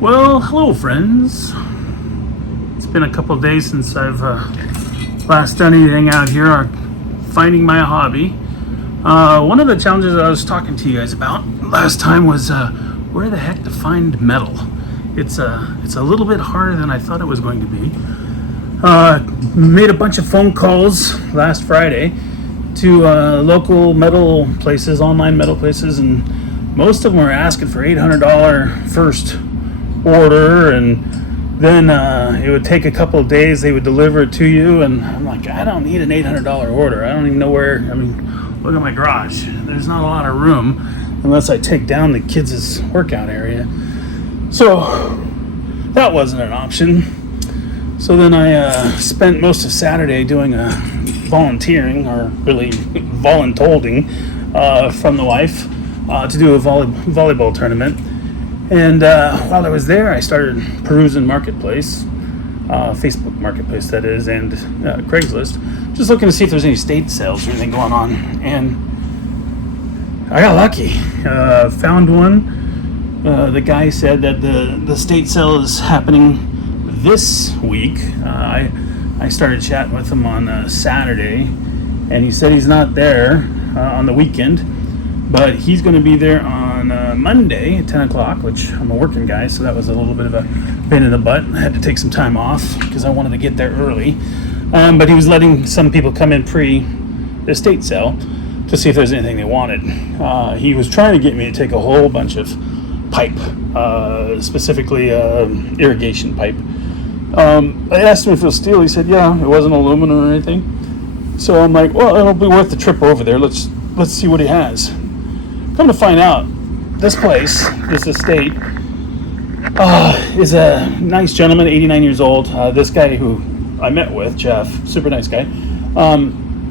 Well, hello, friends. It's been a couple of days since I've last done anything out here, finding my hobby. One of the challenges I was talking to you guys about last time was where the heck to find metal. It's a little bit harder than I thought it was going to be. Made a bunch of phone calls last Friday to local metal places, online metal places, and most of them were asking for $800 first order, and then it would take a couple of days. They would deliver it to you, and I'm like, I don't need an $800 order. I don't even know where. I mean, look at my garage. There's not a lot of room unless I take down the kids' workout area. So that wasn't an option. So then I spent most of Saturday doing a volunteering, or really voluntolding, from the wife to do a volleyball tournament. And while I was there, I started perusing Marketplace, Facebook Marketplace that is, and Craigslist, just looking to see if there's any state sales or anything going on. And I got lucky. Found one. The guy said that the state sale is happening this week. I started chatting with him on Saturday, and he said he's not there on the weekend, but he's going to be there on Monday at 10 o'clock, which I'm a working guy, so that was a little bit of a pain in the butt. I had to take some time off because I wanted to get there early. But he was letting some people come in pre-the state sale to see if there's anything they wanted. He was trying to get me to take a whole bunch of pipe, specifically irrigation pipe. I asked him if it was steel. He said, yeah, it wasn't aluminum or anything. So I'm like, well, it'll be worth the trip over there. Let's see what he has. Come to find out, this place, this estate, is a nice gentleman, 89 years old. This guy who I met with, Jeff, super nice guy.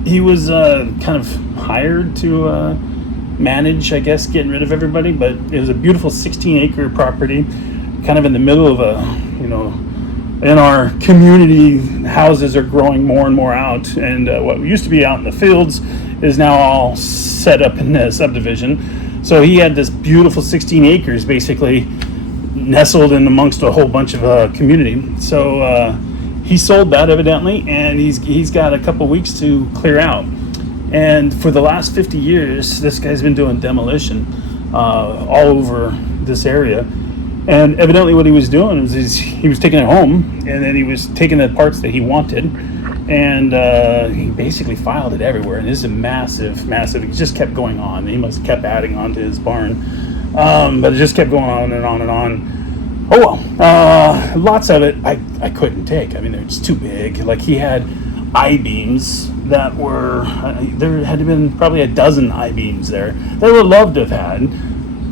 He was kind of hired to manage, I guess, getting rid of everybody, but it was a beautiful 16-acre property, kind of in the middle of in our community, houses are growing more and more out, and what used to be out in the fields is now all set up in the subdivision. So he had this beautiful 16 acres basically nestled in amongst a whole bunch of community. So he sold that evidently, and he's got a couple weeks to clear out. And for the last 50 years, this guy's been doing demolition all over this area. And evidently what he was doing is he was taking it home, and then he was taking the parts that he wanted, and he basically filed it everywhere. And this is a massive, it just kept going on. He must have kept adding on to his barn. But it just kept going on and on and on. Oh well, lots of it I couldn't take. I mean, they're just too big. Like, he had I-beams that were, there had been probably a dozen I-beams there that I would love to have had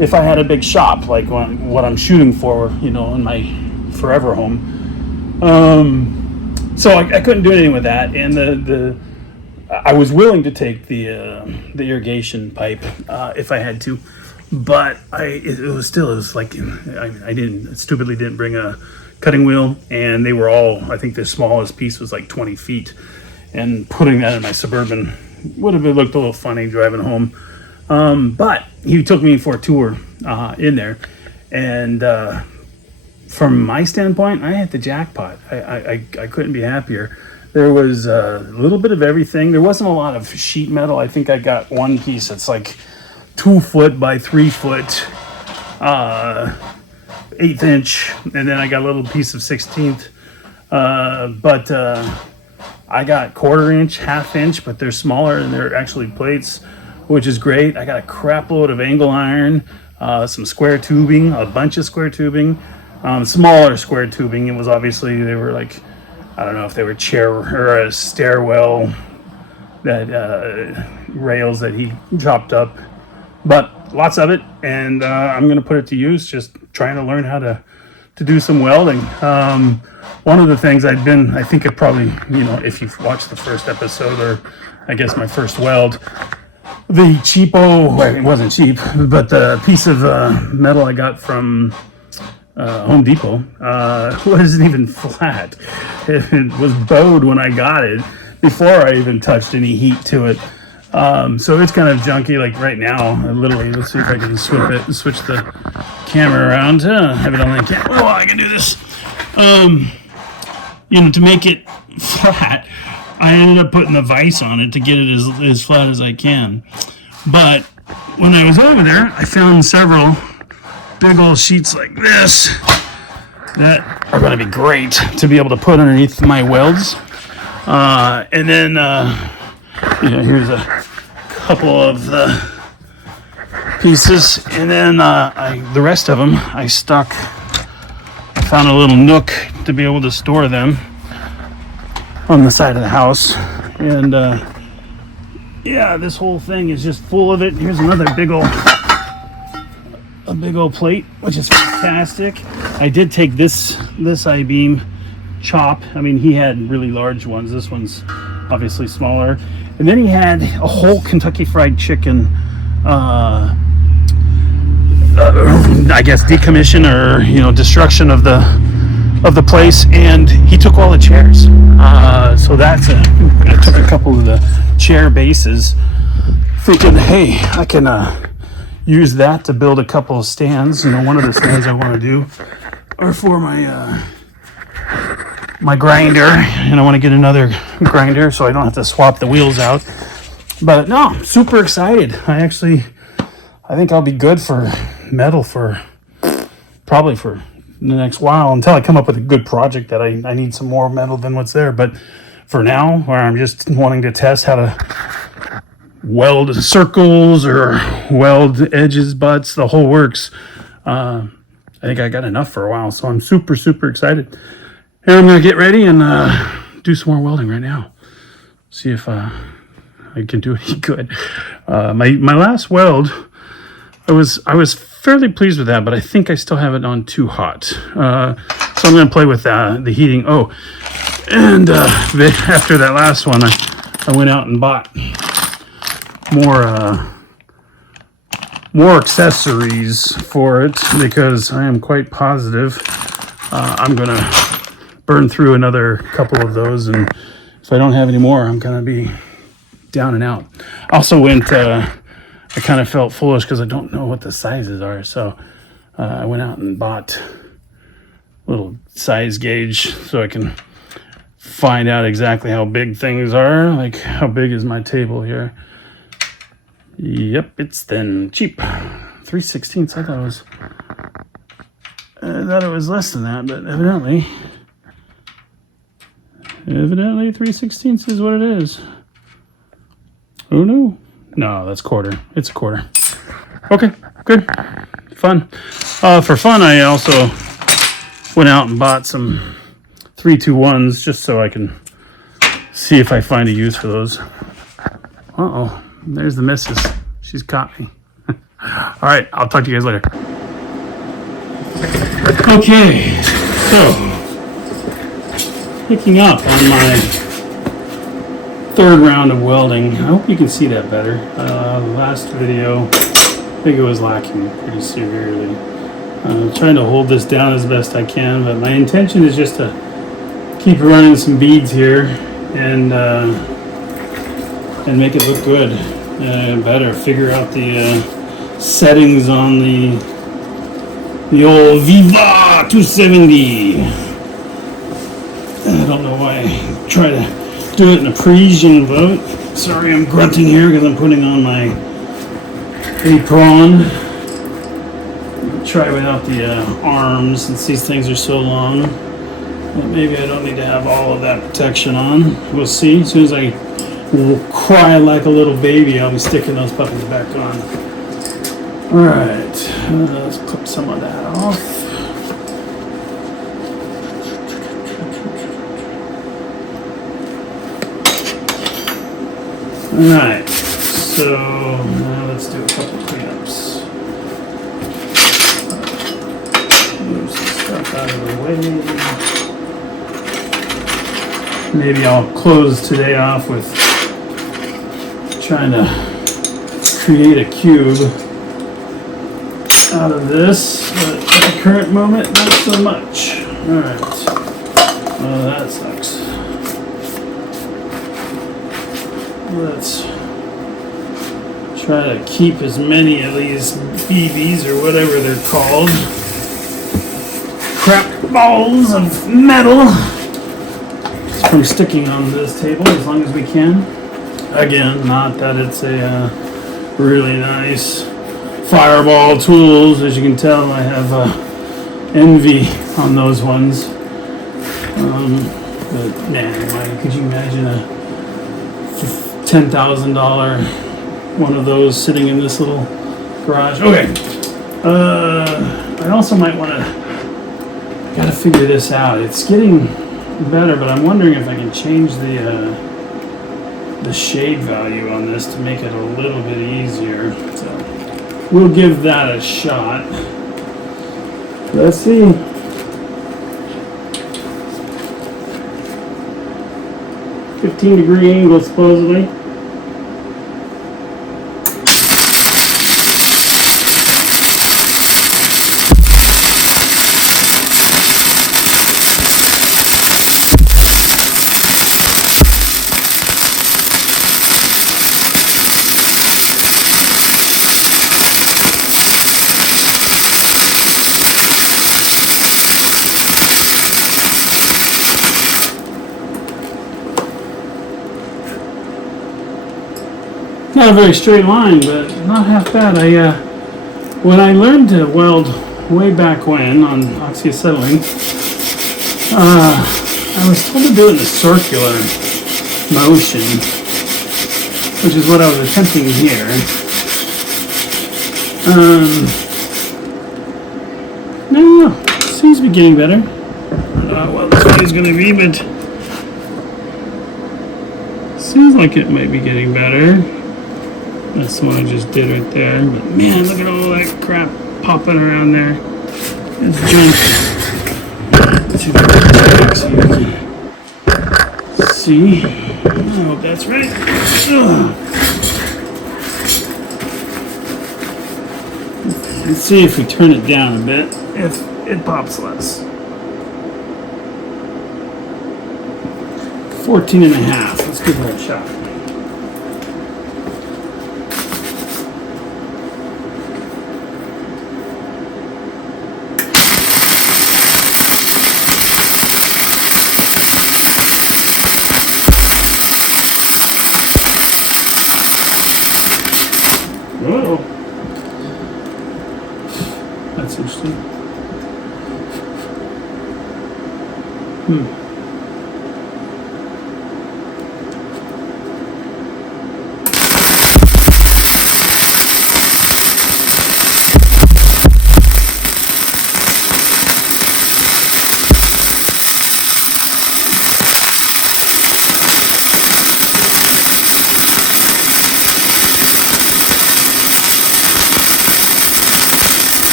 if I had a big shop, like what I'm shooting for, in my forever home. So I couldn't do anything with that, and I was willing to take the irrigation pipe if I had to, but it was like I stupidly didn't bring a cutting wheel, and they were all, I think the smallest piece was like 20 feet, and putting that in my Suburban would have looked a little funny driving home. But he took me for a tour in there, and from my standpoint, I hit the jackpot. I couldn't be happier. There was a little bit of everything. There wasn't a lot of sheet metal. I think I got one piece that's like 2 foot by 3 foot, 1/8 inch, and then I got a little piece of 1/16. But I got 1/4 inch, 1/2 inch, but they're smaller and they're actually plates, which is great. I got a crap load of angle iron, some square tubing, a bunch of square tubing, smaller square tubing. It was obviously, they were like, I don't know if they were chair or a stairwell that rails that he chopped up, but lots of it. And I'm going to put it to use, just trying to learn how to do some welding. One of the things I think it probably, if you've watched the first episode, or I guess my first weld, the cheapo, well, it wasn't cheap, but the piece of metal I got from Home Depot wasn't even flat. It was bowed when I got it before I even touched any heat to it. So it's kind of junky. Like right now, literally, let's see if I can switch the camera around. Have it on the camera. Oh, I can do this. To make it flat, I ended up putting the vise on it to get it as flat as I can. But when I was over there, I found several big old sheets like this that are going to be great to be able to put underneath my welds. And then, here's a couple of the pieces, and then the rest of them I found a little nook to be able to store them on the side of the house. And this whole thing is just full of it. Here's another big old plate, which is fantastic. I did take this I-beam chop. I mean, he had really large ones. This one's obviously smaller. And then he had a whole Kentucky Fried Chicken I guess decommission or destruction of the place, and he took all the chairs. So I took a couple of the chair bases, thinking, hey, I can use that to build a couple of stands. One of the stands I want to do are for my grinder, and I want to get another grinder so I don't have to swap the wheels out. But no, I'm super excited. I think I'll be good for metal for probably for the next while, until I come up with a good project that I need some more metal than what's there. But for now, where I'm just wanting to test how to weld circles or weld edges, butts, the whole works, I think I got enough for a while. So I'm super, super excited. And I'm going to get ready and do some more welding right now. See if I can do any good. My last weld, I was fairly pleased with that, but I think I still have it on too hot. So I'm going to play with the heating. Oh, and after that last one, I went out and bought more accessories for it, because I am quite positive I'm going to burn through another couple of those, and if I don't have any more, I'm going to be down and out. Also went... I kind of felt foolish because I don't know what the sizes are. So I went out and bought a little size gauge so I can find out exactly how big things are. Like, how big is my table here? Yep, it's thin, cheap. 3/16. I thought it was less than that, but evidently 3/16 is what it is. Oh no. No, that's quarter. It's a quarter. Okay, good. Fun. For fun, I also went out and bought some 321s just so I can see if I find a use for those. Uh-oh, there's the missus. She's caught me. All right, I'll talk to you guys later. Okay, so picking up on my third round of welding. I hope you can see that better. Last video, I think it was lacking pretty severely. I'm trying to hold this down as best I can, but my intention is just to keep running some beads here and make it look good. Better figure out the settings on the old Viva 270. I don't know why I try to do it in a Parisian vote. Sorry, I'm grunting here because I'm putting on my apron. Try without the arms, since these things are so long. But maybe I don't need to have all of that protection on. We'll see. As soon as I will cry like a little baby, I'll be sticking those puppies back on. Alright, let's clip some of that off. Alright, so now let's do a couple cleanups. Move some stuff out of the way. Maybe I'll close today off with trying to create a cube out of this, but at the current moment, not so much. Alright, well, that sucks. Let's Try to keep as many of these BBs or whatever they're called, crap balls of metal, from sticking on this table as long as we can. Again, not that it's a really nice fireball tools. As you can tell, I have envy on those ones. But man, could you imagine a $10,000 one of those sitting in this little garage? Okay. I also might want to, gotta figure this out. It's getting better, but I'm wondering if I can change the shade value on this to make it a little bit easier. So we'll give that a shot. Let's see. $15-degree angle supposedly. Not a very straight line, but not half bad. When I learned to weld way back when on oxyacetylene, I was told to do it in a circular motion, which is what I was attempting here. No, seems to be getting better. I don't know how well this way is going to be, but seems like it might be getting better. That's the one I just did right there. But man, look at all that crap popping around there. It's junk. Let's see if I can see. I hope that's right. Let's see if we turn it down a bit, if it pops less. 14.5. Let's give that a shot. Whoa. That's interesting.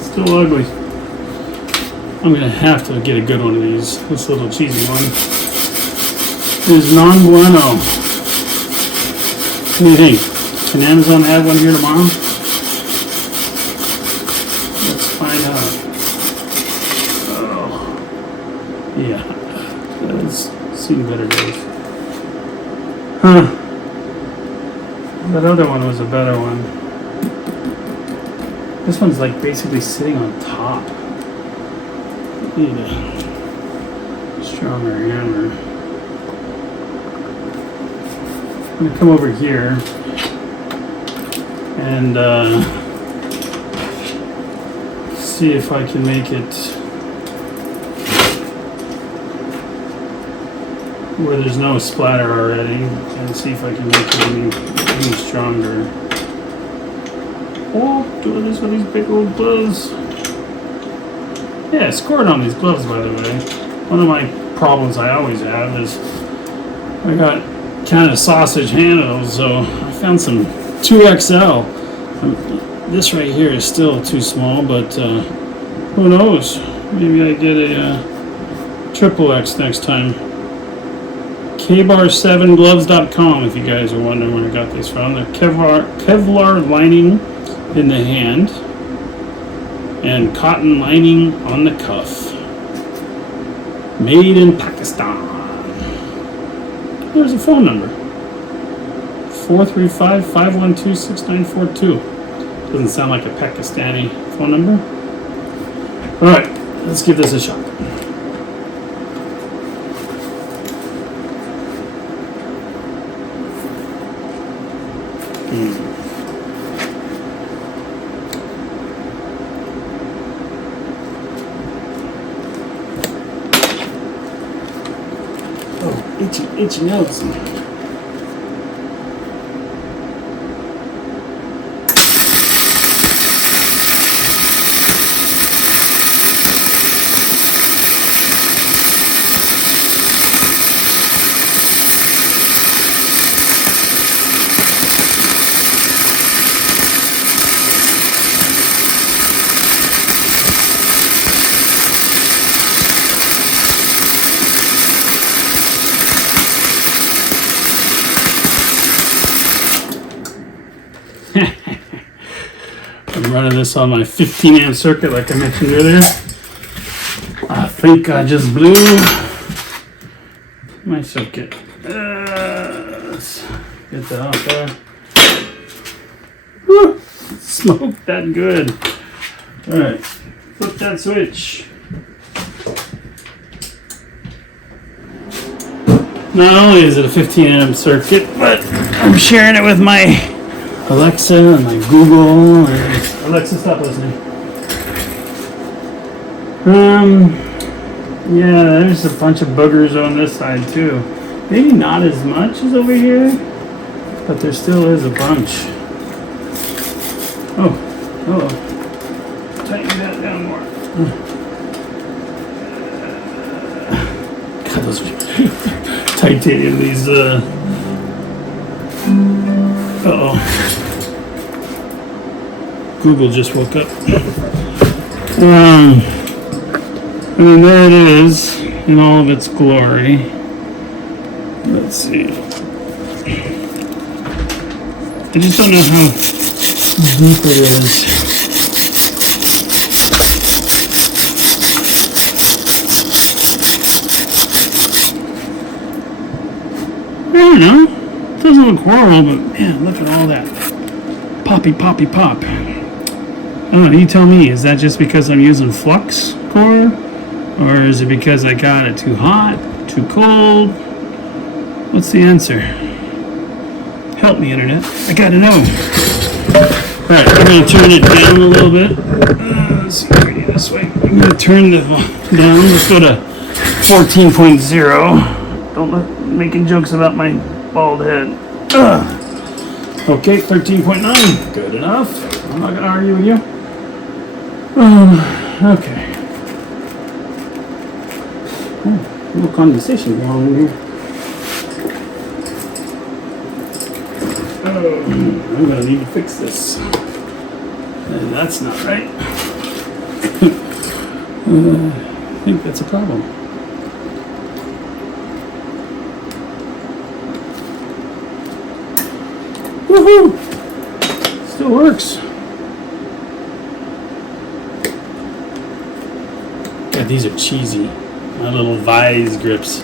Still ugly. I'm gonna have to get a good one of these. This little cheesy one is non bueno. What do you think? Can Amazon have one here tomorrow? Let's find out. Oh, yeah, that's seen better days. Huh? That other one was a better one. This one's like basically sitting on top. Need a stronger hammer. I'm gonna come over here and see if I can make it where there's no splatter already, and see if I can make it any stronger. Oh, doing this with these big old gloves. Yeah, I scored on these gloves, by the way. One of my problems I always have is I got kind of sausage handles, so I found some 2XL. This right here is still too small, but who knows? Maybe I get a triple X next time. Kbar7gloves.com if you guys are wondering where I got these from. They're Kevlar lining in the hand and cotton lining on the cuff. Made in Pakistan. There's a phone number. 435-512-6942. Doesn't sound like a Pakistani phone number. Alright, let's give this a shot. Oh, itchy nose. I'm running this on my 15 amp circuit like I mentioned earlier. I think I just blew my circuit. Let's get that off there. Whew, smoked that good. Alright, flip that switch. Not only is it a 15 amp circuit, but I'm sharing it with my Alexa and my Google. And Alexa, stop listening. Yeah, there's a bunch of boogers on this side too. Maybe not as much as over here, but there still is a bunch. Oh, tighten that down more. God, those titanium, these, uh-oh. Google just woke up. And there it is in all of its glory. Let's see. I just don't know how deep it is. I don't know. It doesn't look horrible, but man, look at all that poppy, pop. I don't know, you tell me, is that just because I'm using flux core? Or is it because I got it too hot, too cold? What's the answer? Help me, internet. I gotta know. Alright, I'm gonna turn it down a little bit. Let's see, maybe this way. I'm gonna turn it down. Let's go to 14.0. Don't look making jokes about my bald head. Okay, 13.9. Good enough. I'm not gonna argue with you. Okay. Oh, a little condensation going on in here. Oh, I'm gonna need to fix this. And that's not right. I think that's a problem. Woohoo! Still works. God, these are cheesy. My little vise grips.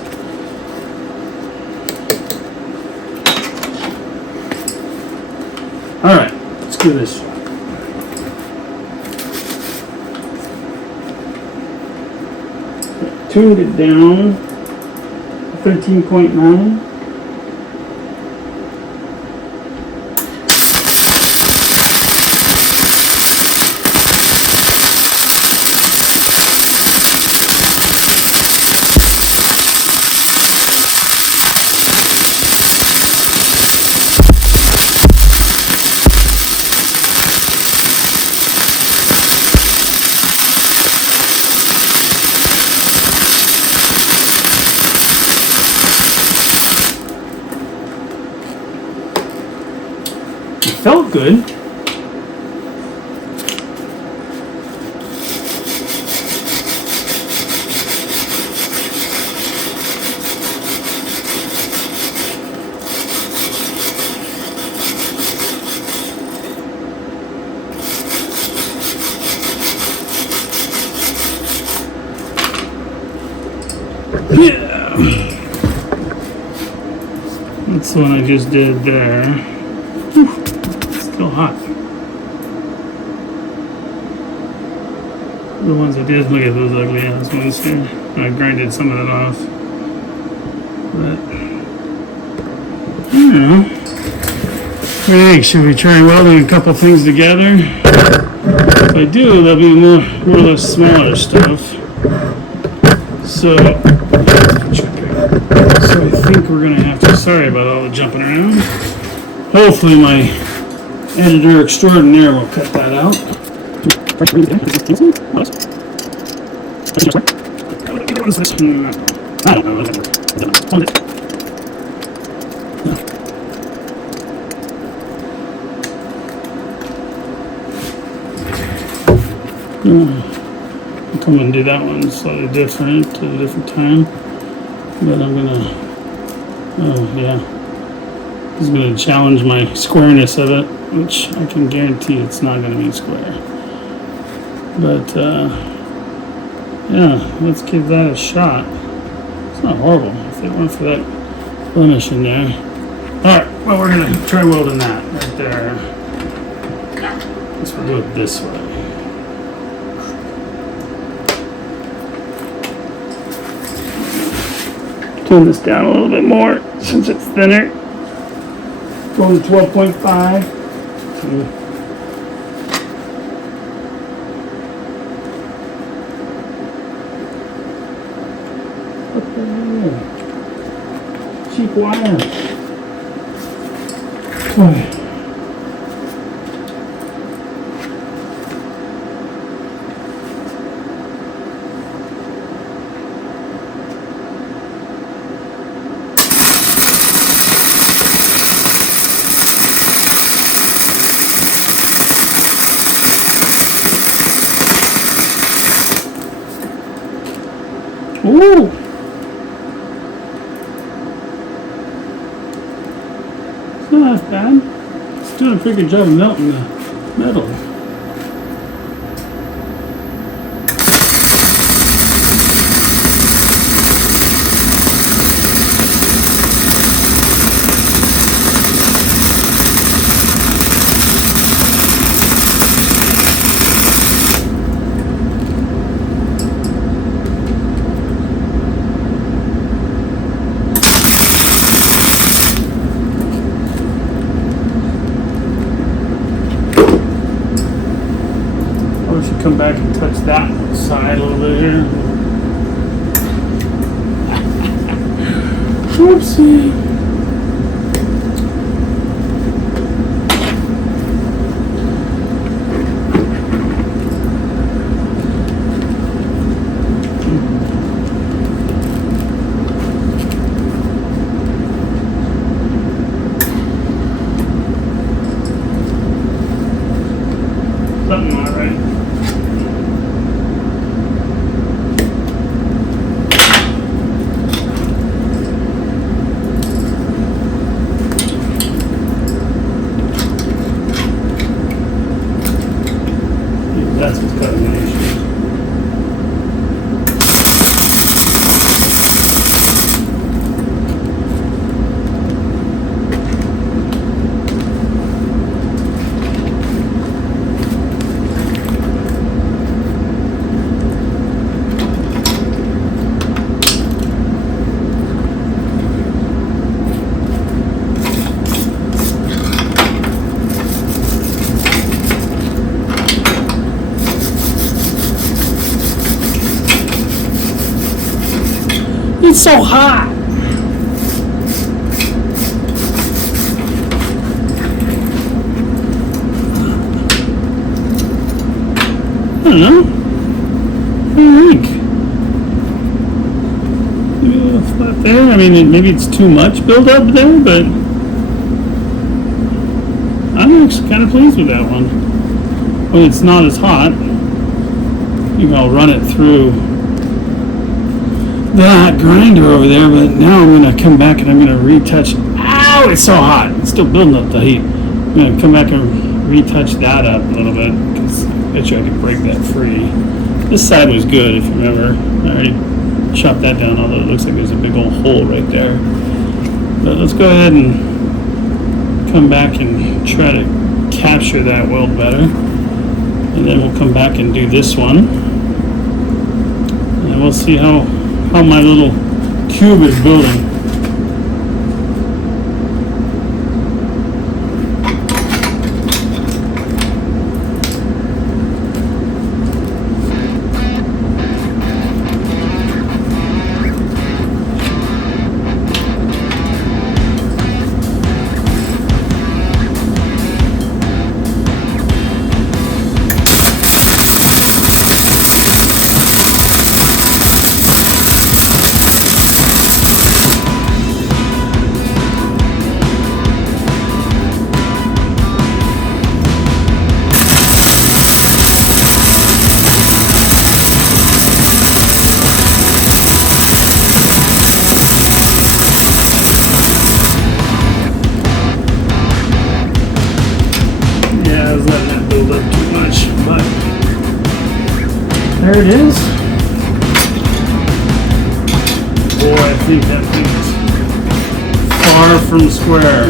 Alright, let's do this. Tuned it down to 13.9. Felt good. That's the one I just did there. Whew, still hot. The ones I did, look at those ugly ass ones here. I grinded some of it off. But, I don't know. What do you think? Should we try welding a couple things together? If I do, there'll be more or less smaller stuff. So I think we're gonna have to, sorry about all the jumping around. Hopefully my editor extraordinaire will cut that out. I don't know. I'll come and do that one slightly different at a different time. But I'm gonna, oh yeah, this is gonna challenge my squareness of it, which I can guarantee it's not gonna be square. But yeah, let's give that a shot. It's not horrible if it weren't for that blemish in there. Alright, well, we're gonna try welding that right there. Let's do it this way. Turn this down a little bit more since it's thinner. Going to 12.5. What the hell? Cheap wire. Boy. Ooh! It's not that bad. It's doing a pretty good job of melting the metal. Come back and touch that side a little bit here. Whoopsie. Something not right. That's what's causing the issue. It's so hot. I don't know. What do you think? Maybe a little flat there. I mean, maybe it's too much build up there, but I'm actually kind of pleased with that one. When it's not as hot, maybe I'll run it through that grinder over there, but now I'm going to come back and I'm going to retouch. Ow, it's so hot. It's still building up the heat. I'm going to come back and retouch that up a little bit because I bet you I could break that free. This side was good, if you remember. I already chopped that down, although it looks like there's a big old hole right there. But let's go ahead and come back and try to capture that weld better. And then we'll come back and do this one. And we'll see how my little cube is building. There it is. Boy, I think that thing is far from square.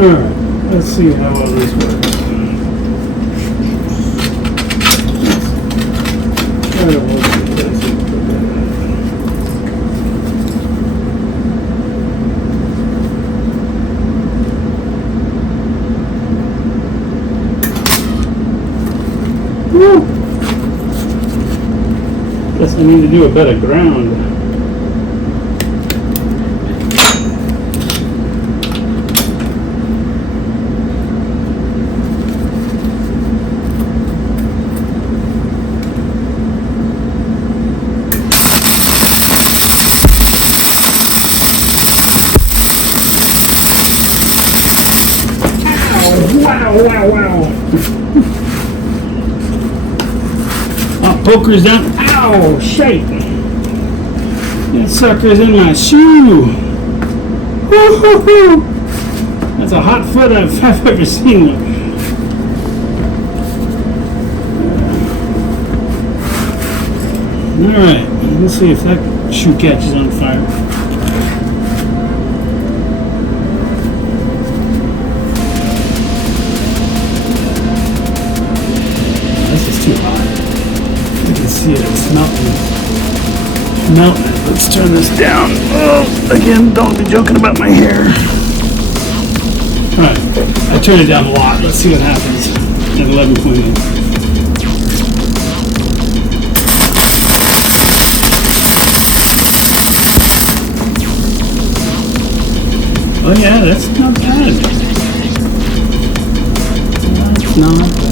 Alright, let's see how well this works. Try to work with this. Woo! Guess I need to do a better ground. Wow. Oh, poker's down. Ow, shake. That sucker's in my shoe. Woo-hoo-hoo. That's a hot foot I've ever seen. Alright, let's see if that shoe catches on fire. See it, it's melting. Let's turn this down. Oh, again, don't be joking about my hair. Alright, I turned it down a lot. Let's see what happens at 11.8. Oh yeah, that's not bad. That's not bad.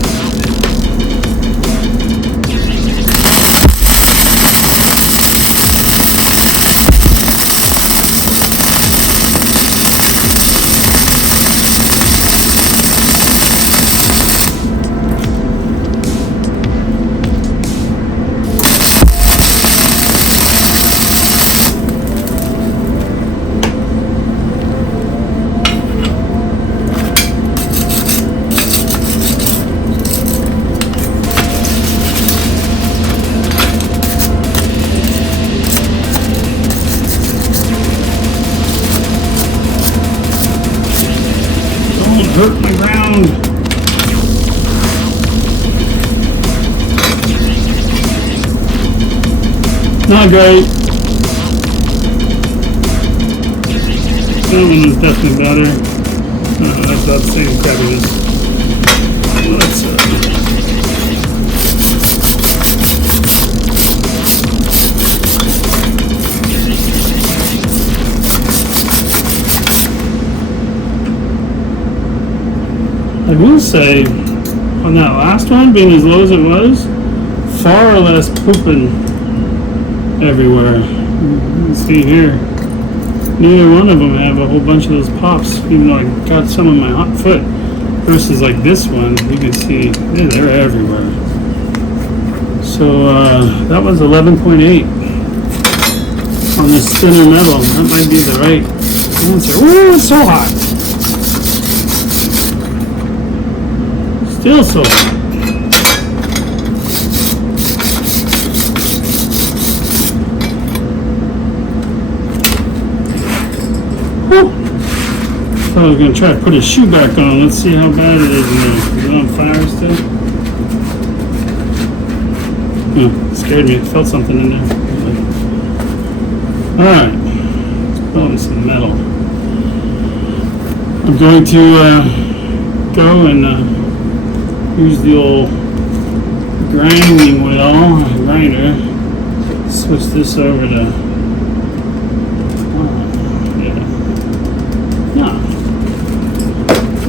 Don't hurt my ground. Not great. That one was definitely better. That's about the same crappiness. Let's I will say, on that last one, being as low as it was, far less pooping everywhere. You can see here, neither one of them have a whole bunch of those pops, even though I got some on my hot foot. Versus like this one, you can see they're everywhere. So that was 11.8 on this thinner metal. That might be the right answer. Ooh, it's so hot. Still so hot. I was going to try to put his shoe back on. Let's see how bad it is in there. Is it on fire still? Oh, it scared me. I felt something in there. Alright. Let's put on some metal. I'm going to go and use the old grinding wheel, grinder. Switch this over to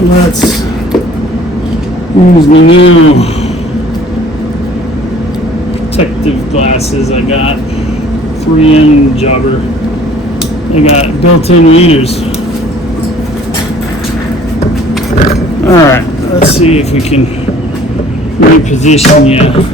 let's use my new protective glasses I got. 3M jobber. They got built-in readers. Alright, let's see if we can reposition you.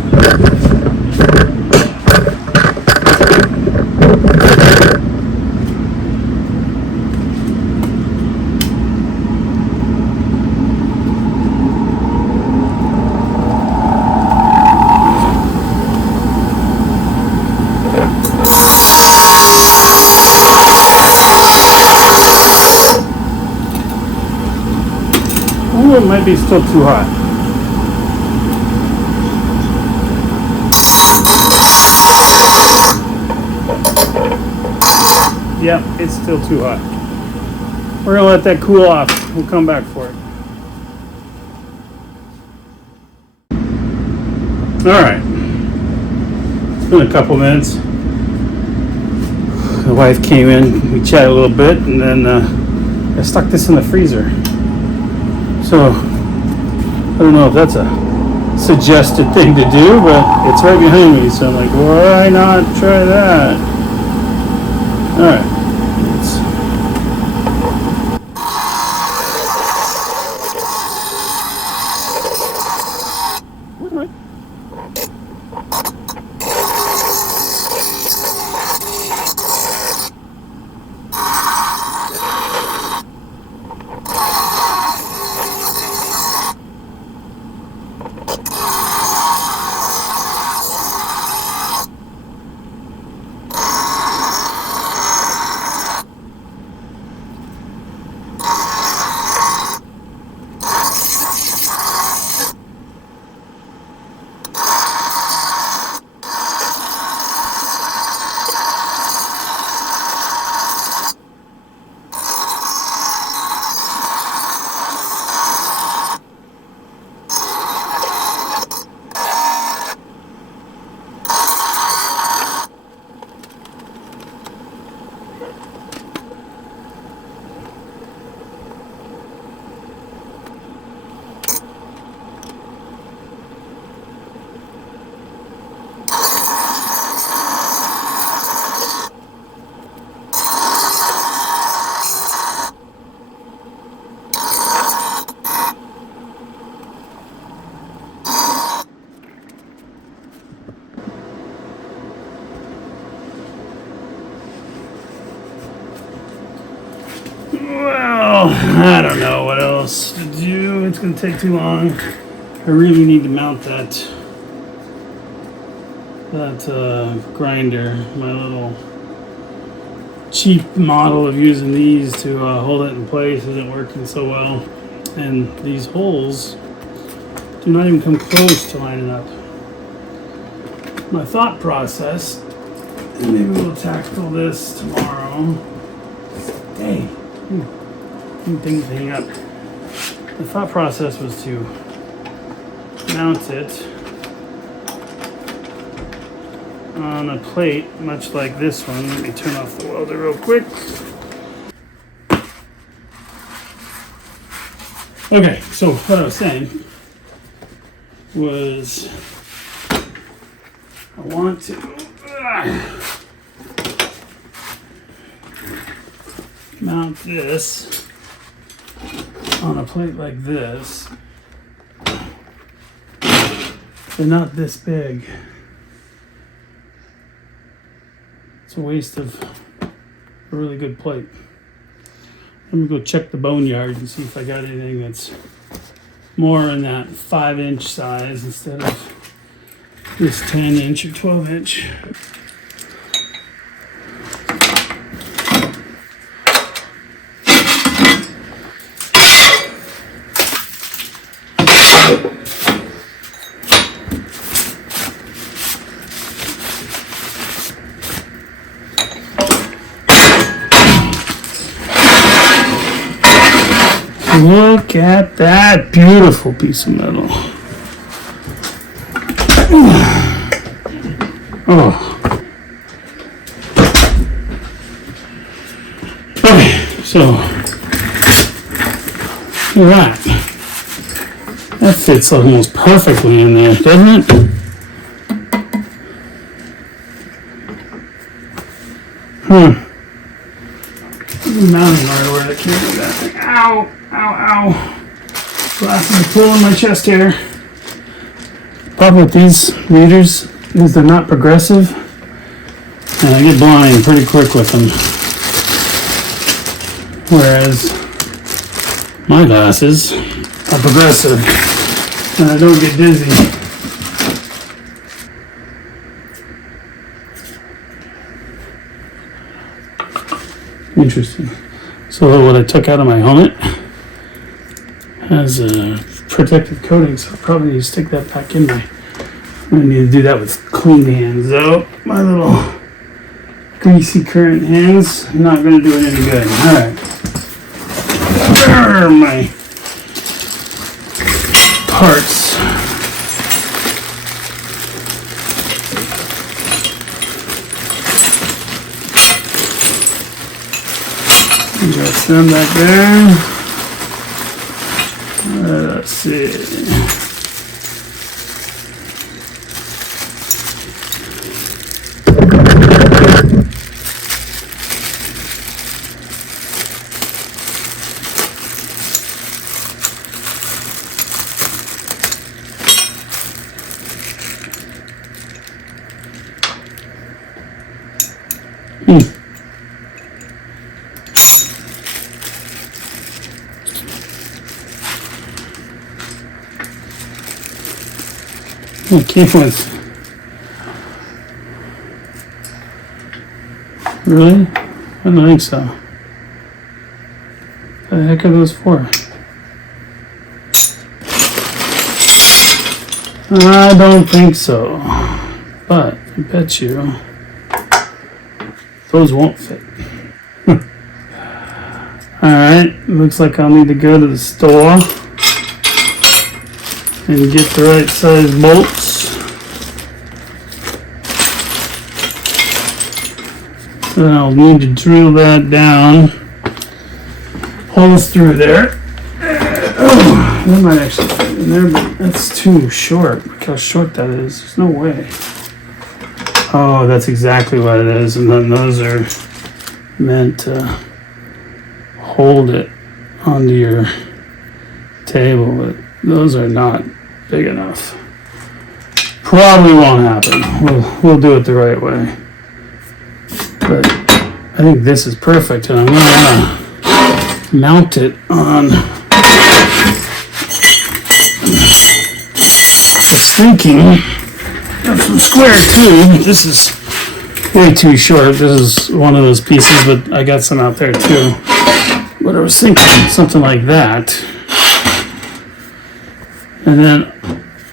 Oh, it might be still too hot. Yeah, it's still too hot. We're gonna let that cool off. We'll come back for it. Alright. It's been a couple minutes. The wife came in, we chatted a little bit, and then I stuck this in the freezer. So, I don't know if that's a suggested thing to do, but it's right behind me, so I'm like, why not try that? Alright. Well, I don't know what else to do. It's gonna take too long. I really need to mount that grinder. My little cheap model of using these to hold it in place isn't working so well, and these holes do not even come close to lining up. My thought process, and maybe we'll tackle this tomorrow. Hey, things hang up. The thought process was to mount it on a plate, much like this one. Let me turn off the welder real quick. Okay, so what I was saying was I want to mount this on a plate like this. They're not this big. It's a waste of a really good plate. Let me go check the boneyard and see if I got anything that's more in that 5-inch size instead of this 10-inch or 12-inch. Look at that beautiful piece of metal. Oh. Okay, so look at that. That fits almost perfectly in there, doesn't it? Mounting hardware that can't do that thing. Ow! Ow, ow. Glasses are pulling my chest hair. Problem with these readers is they're not progressive, and I get blind pretty quick with them. Whereas my glasses are progressive, and I don't get dizzy. Interesting. So what I took out of my helmet has a protective coating, so I'll probably need to stick that back in my... I'm going to need to do that with clean hands, though. My little greasy current hands, not going to do it any good. Alright. There are my parts. Adjust them back there. Let's see. I came with... Really? I don't think so. What the heck are those for? I don't think so. But I bet you those won't fit. Alright, looks like I'll need to go to the store and get the right size bolts. Then I'll need to drill that down, holes through there. Oh, that might actually fit in there, but that's too short. Look how short that is. There's no way. Oh, that's exactly what it is. And then those are meant to hold it onto your table, but those are not big enough. Probably won't happen. We'll do it the right way. But I think this is perfect, and I'm gonna mount it on. I was thinking of some square too. This is way too short. This is one of those pieces, but I got some out there too. But I was thinking something like that. And then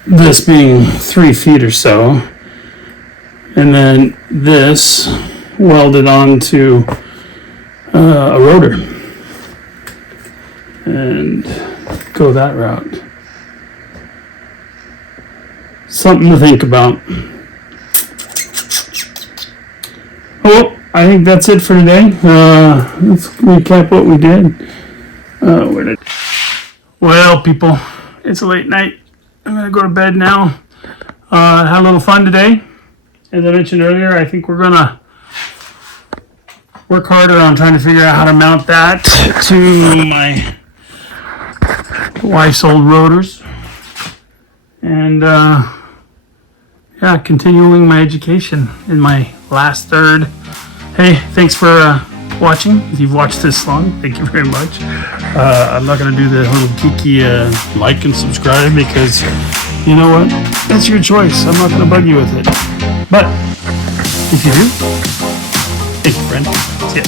this being 3 feet or so. And then this welded onto a rotor. And go that route. Something to think about. Oh, I think that's it for today. Let's recap what we did. Well, people, it's a late night. I'm going to go to bed now. Had a little fun today. As I mentioned earlier, I think we're going to work harder on trying to figure out how to mount that to my wife's old rotors. And, yeah, continuing my education in my last third. Hey, thanks for watching. If you've watched this long, thank you very much. I'm not going to do the little geeky like and subscribe because, you know what? That's your choice. I'm not going to bug you with it. But if you do, thank you, friend. See ya.